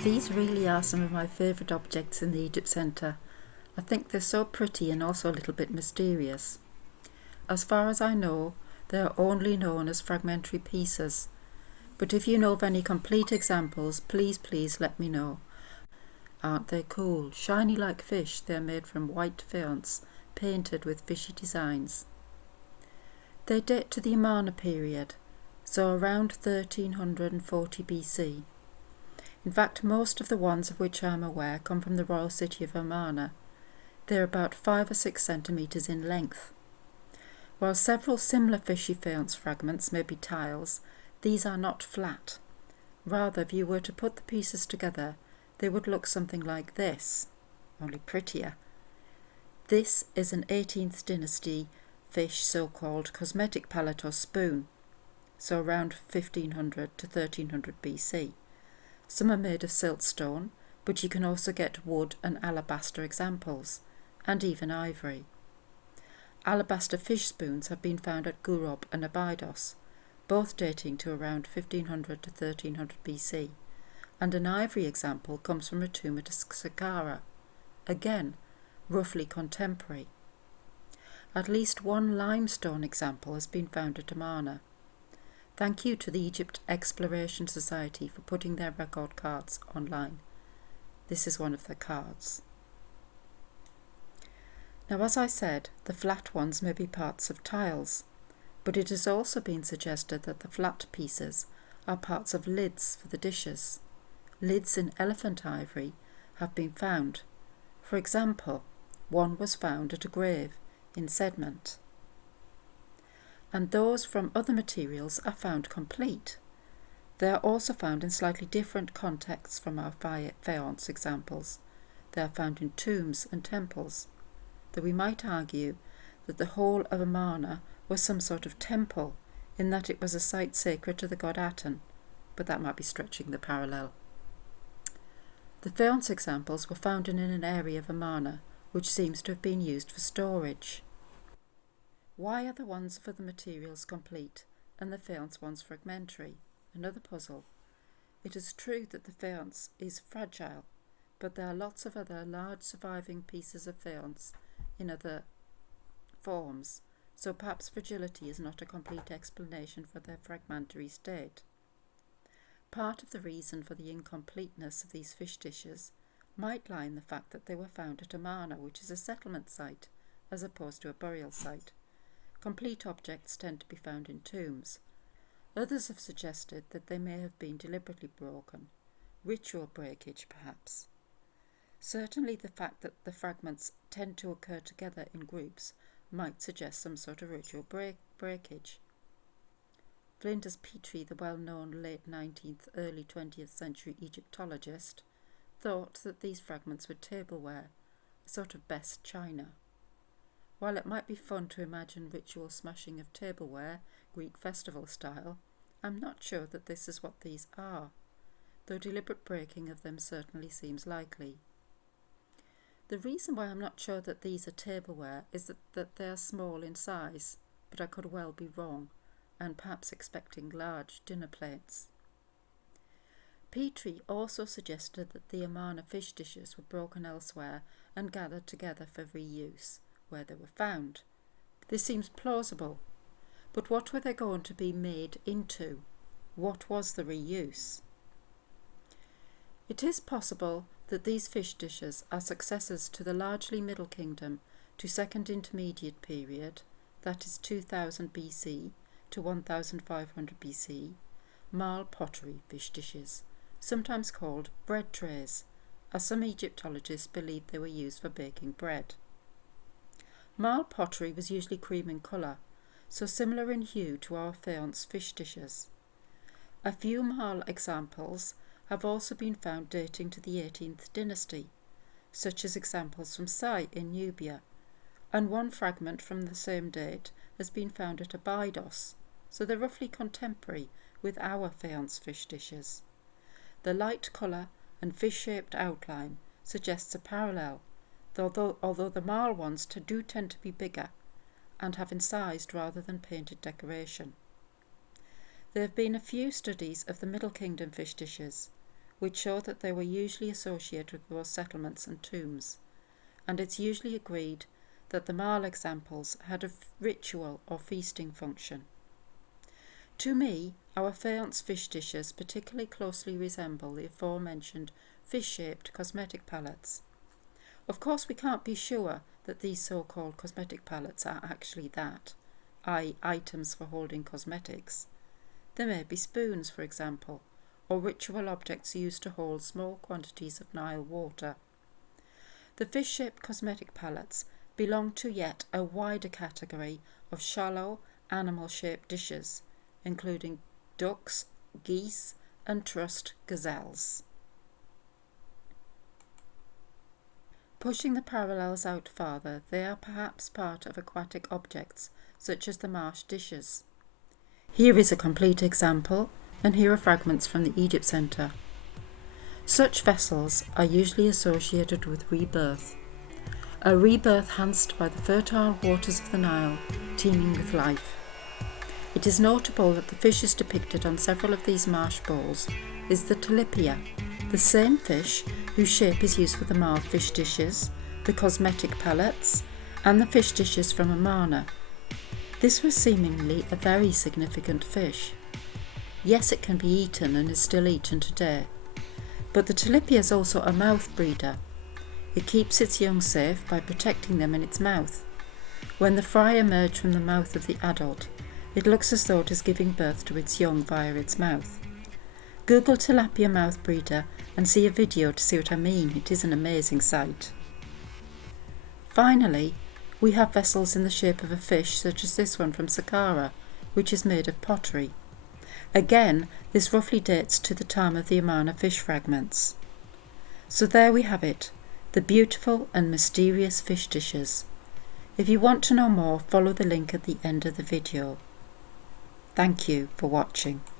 These really are some of my favourite objects in the Egypt Centre. I think they're so pretty and also a little bit mysterious. As far as I know, they are only known as fragmentary pieces, but if you know of any complete examples, please let me know. Aren't they cool? Shiny like fish, they're made from white faience, painted with fishy designs. They date to the Amarna period, so around 1340 BC. In fact, most of the ones of which I am aware come from the royal city of Amarna. They are about 5 or 6 centimetres in length. While several similar fishy faience fragments may be tiles, these are not flat. Rather, if you were to put the pieces together, they would look something like this, only prettier. This is an 18th dynasty fish so-called cosmetic palette or spoon, so around 1500 to 1300 BC. Some are made of siltstone, but you can also get wood and alabaster examples, and even ivory. Alabaster fish spoons have been found at Gurob and Abydos, both dating to around 1500 to 1300 BC, and an ivory example comes from a tomb at Saqqara, again roughly contemporary. At least one limestone example has been found at Amarna. Thank you to the Egypt Exploration Society for putting their record cards online. This is one of the cards. Now, as I said, the flat ones may be parts of tiles, but it has also been suggested that the flat pieces are parts of lids for the dishes. Lids in elephant ivory have been found. For example, one was found at a grave in Sedment. And those from other materials are found complete. They are also found in slightly different contexts from our faience examples. They are found in tombs and temples, though we might argue that the whole of Amarna was some sort of temple, in that it was a site sacred to the god Aten, but that might be stretching the parallel. The faience examples were found in an area of Amarna which seems to have been used for storage. Why are the ones for the materials complete and the faience ones fragmentary? Another puzzle. It is true that the faience is fragile, but there are lots of other large surviving pieces of faience in other forms, so perhaps fragility is not a complete explanation for their fragmentary state. Part of the reason for the incompleteness of these fish dishes might lie in the fact that they were found at Amarna, which is a settlement site, as opposed to a burial site. Complete objects tend to be found in tombs. Others have suggested that they may have been deliberately broken. Ritual breakage, perhaps. Certainly the fact that the fragments tend to occur together in groups might suggest some sort of ritual breakage. Flinders Petrie, the well-known late 19th, early 20th century Egyptologist, thought that these fragments were tableware, a sort of best china. While it might be fun to imagine ritual smashing of tableware, Greek festival style, I'm not sure that this is what these are, though deliberate breaking of them certainly seems likely. The reason why I'm not sure that these are tableware is that they are small in size, but I could well be wrong, and perhaps expecting large dinner plates. Petrie also suggested that the Amarna fish dishes were broken elsewhere and gathered together for reuse, where they were found. This seems plausible, but what were they going to be made into? What was the reuse? It is possible that these fish dishes are successors to the largely Middle Kingdom to Second Intermediate period, that is 2000 BC to 1500 BC, marl pottery fish dishes, sometimes called bread trays, as some Egyptologists believed they were used for baking bread. Marl pottery was usually cream in colour, so similar in hue to our faience fish dishes. A few marl examples have also been found dating to the 18th dynasty, such as examples from Sai in Nubia, and one fragment from the same date has been found at Abydos, so they're roughly contemporary with our faience fish dishes. The light colour and fish-shaped outline suggests a parallel, although the marl ones do tend to be bigger and have incised rather than painted decoration. There have been a few studies of the Middle Kingdom fish dishes, which show that they were usually associated with those settlements and tombs, and it's usually agreed that the male examples had a ritual or feasting function. To me, our Faience fish dishes particularly closely resemble the aforementioned fish-shaped cosmetic palettes. Of course, we can't be sure that these so-called cosmetic palettes are actually that, i.e. items for holding cosmetics. They may be spoons, for example, or ritual objects used to hold small quantities of Nile water. The fish-shaped cosmetic palettes belong to yet a wider category of shallow, animal-shaped dishes, including ducks, geese, and trussed gazelles. Pushing the parallels out farther, they are perhaps part of aquatic objects, such as the marsh dishes. Here is a complete example, and here are fragments from the Egypt Centre. Such vessels are usually associated with rebirth. A rebirth enhanced by the fertile waters of the Nile, teeming with life. It is notable that the fishes depicted on several of these marsh bowls is the tilapia, the same fish whose shape is used for the marl fish dishes, the cosmetic palettes, and the fish dishes from Amarna. This was seemingly a very significant fish. Yes, it can be eaten and is still eaten today, but the tilapia is also a mouth breeder. It keeps its young safe by protecting them in its mouth. When the fry emerge from the mouth of the adult, it looks as though it is giving birth to its young via its mouth. Google tilapia mouth breeder and see a video to see what I mean. It is an amazing sight. Finally, we have vessels in the shape of a fish such as this one from Saqqara, which is made of pottery. Again, this roughly dates to the time of the Amarna fish fragments. So there we have it, the beautiful and mysterious fish dishes. If you want to know more, follow the link at the end of the video. Thank you for watching.